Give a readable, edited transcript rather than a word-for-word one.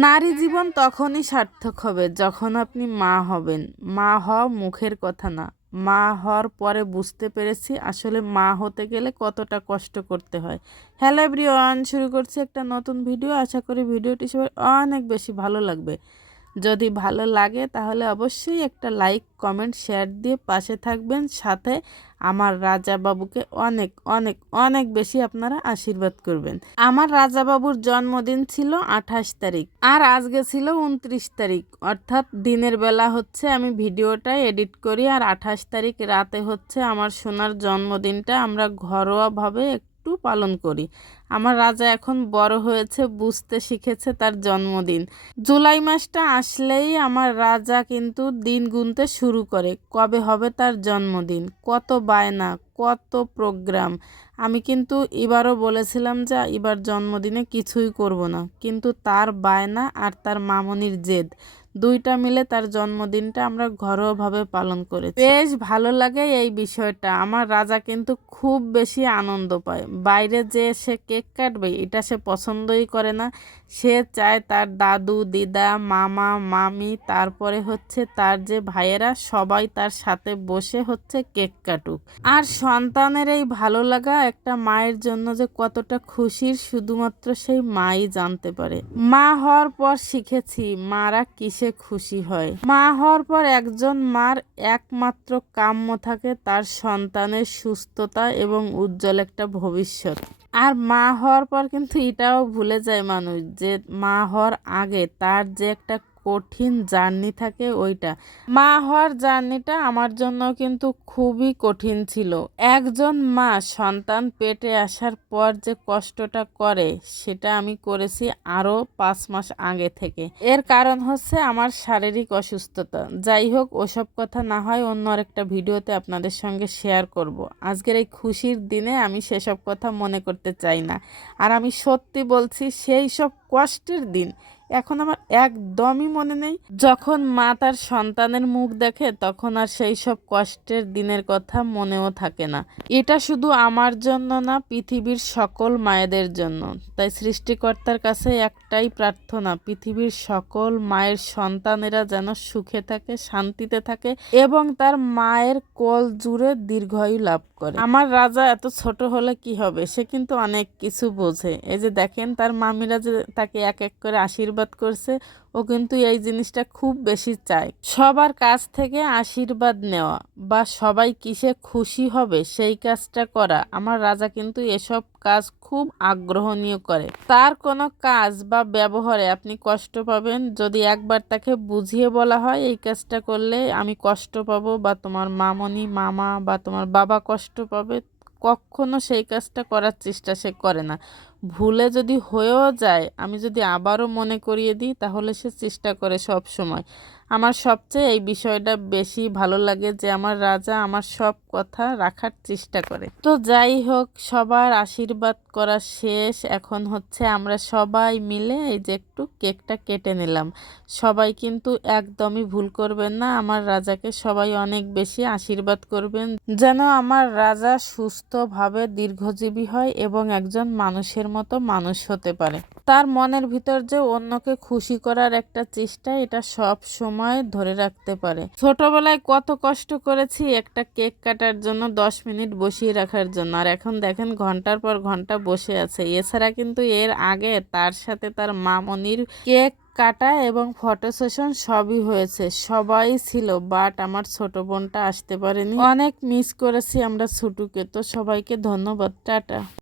নারী জীবন তখনই সার্থক হবে যখন আপনি মা হবেন। মা হওয়া মুখের কথা না, মা হওয়ার পরে বুঝতে পেরেছি আসলে মা হতে গেলে কতটা কষ্ট করতে হয়। হ্যালো এভরিওয়ান, শুরু করছি একটা নতুন ভিডিও। আশা করি ভিডিওটি সবার অনেক বেশি ভালো লাগবে। যদি ভালো লাগে তাহলে অবশ্যই একটা লাইক, কমেন্ট, শেয়ার দিয়ে পাশে থাকবেন। সাথে আমার রাজা বাবুকে অনেক অনেক অনেক বেশি আপনারা আশীর্বাদ করবেন। আমার রাজা বাবুর জন্মদিন ছিল 28 তারিখ, আর আজকে ছিল 29 তারিখ। অর্থাৎ দিনের বেলা হচ্ছে আমি ভিডিওটা এডিট করি, আর 28 তারিখ রাতে হচ্ছে আমার সোনার জন্মদিনটা আমরা ঘরোয়াভাবে একটু পালন করি। আমার রাজা এখন বড় হয়েছে, বুঝতে শিখেছে তার জন্মদিন। জুলাই মাসটা আসলেই আমার রাজা কিন্তু দিন গুনতে শুরু করে, কবে হবে তার জন্মদিন। কত বায়না, কত প্রোগ্রাম। আমি কিন্তু এবারও বলেছিলাম যে এবার জন্মদিনে কিছুই করব না, কিন্তু তার বায়না আর তার মামনির জেদ দুইটা মিলে তার জন্মদিনটা আমরা ঘরোয়াভাবে পালন করেছি। বেশ ভালো লাগে এই বিষয়টা। আমার রাজা কিন্তু খুব বেশি আনন্দ পায়। বাইরে যে সে কেক কাটবে এটা সে পছন্দই করে না। সে চায় তার দাদু, দিদা, মামা, মামি, তারপরে হচ্ছে তার যে ভাইয়েরা সবাই তার সাথে বসে হচ্ছে কেক কাটুক। আর সন্তানের এই ভালো লাগা একটা মায়ের জন্য যে কতটা খুশির শুধুমাত্র সেই মাই জানতে পারে। মা হওয়ার পর শিখেছি মারা কিসে খুশি হয়। মা হওয়ার পর একজন মার একমাত্র কাম্য থাকে তার সন্তানের সুস্থতা এবং উজ্জ্বল একটা ভবিষ্যৎ। আর মা হওয়ার পর কিন্তু এটাও ভুলে যায় মানুষ যে মা হওয়ার আগে তার যে একটা কঠিন জার্নি থাকে ওইটা। মা হওয়ার জার্নিটা আমার জন্য কিন্তু খুবই কঠিন ছিল। একজন মা সন্তান পেটে আসার পর যে কষ্টটা করে সেটা আমি করেছি আরও 5 মাস আগে থেকে। এর কারণ হচ্ছে আমার শারীরিক অসুস্থতা। যাই হোক, ওসব কথা না হয় অন্য আরেকটা ভিডিওতে আপনাদের সঙ্গে শেয়ার করব। আজকের এই খুশির দিনে আমি সেসব কথা মনে করতে চাই না। আর আমি সত্যি বলছি, সেই সব কষ্টের দিন এখন আমার একদমই মনে নেই। যখন মা তার সন্তানের মুখ দেখে তখন আর সেই সব কষ্টের দিনের কথা মনেও থাকে না। এটা শুধু আমার জন্য না, পৃথিবীর সকল মায়েদের জন্য। তাই সৃষ্টিকর্তার কাছে একটাই প্রার্থনা, পৃথিবীর সকল মায়ের সন্তানেরা যেন সুখে থাকে, শান্তিতে থাকে এবং তার মায়ের কোল জুড়ে দীর্ঘায়ু লাভ করে। আমার রাজা এত ছোট হলে কি হবে, সে কিন্তু অনেক কিছু বোঝে। এই যে দেখেন তার মামিরা যে তাকে এক এক করে আশীর্বাদ করছে, ও কিন্তু এই জিনিসটা খুব বেশি চায়। সবার কাছ থেকে আশীর্বাদ নেওয়া বা সবাই কিসে খুশি হবে সেই কাজটা করা। আমার রাজা কিন্তু এসব কাজ খুব আগ্রহ নিয়ে করে। তার কোনো কাজ বা ব্যবহারে আপনি কষ্ট পাবেন যদি একবার তাকে বুঝিয়ে বলা হয় এই কাজটা করলে আমি কষ্ট পাবো বা তোমার মামনি, মামা বা তোমার বাবা কষ্ট পাবে, কখনো সেই কাজটা করার চেষ্টা সে করে না। ভুলে যদি হয়েও যায়, আমি যদি আবারও মনে করিয়ে দিই তাহলে সে চেষ্টা করে সব সময়। আমার সবচেয়ে এই বিষয়টা বেশি ভালো লাগে যে আমার রাজা আমার সব কথা রাখার চেষ্টা করে। তো যাই হোক, সবার আশীর্বাদ করা শেষ। এখন হচ্ছে আমরা সবাই মিলে এই যে একটু কেকটা কেটে নিলাম। সবাই কিন্তু একদমই ভুল করবেন না, আমার রাজাকে সবাই অনেক বেশি আশীর্বাদ করবেন যেন আমার রাজা সুস্থভাবে দীর্ঘজীবী হয় এবং একজন মানুষের মতো মানুষ হতে পারে। তার মনের ভিতর যে অন্যকে খুশি করার একটা চেষ্টা, এটা সব সময় ধরে রাখতে পারে। ছোটবেলায় কত কষ্ট করেছি একটা কেক কাটার জন্য, 10 মিনিট বসিয়ে রাখার জন্য, আর এখন দেখেন ঘন্টার পর ঘন্টা বসে আছে। এছাড়া কিন্তু এর আগে তার সাথে তার মামনির কেক কাটা এবং ফটো সেশন সবই হয়েছে, সবাই ছিল, বাট আমার ছোট বোনটা আসতে পারেনি। অনেক মিস করেছি আমরা ছুটুকে। তো সবাইকে ধন্যবাদ, টাটা।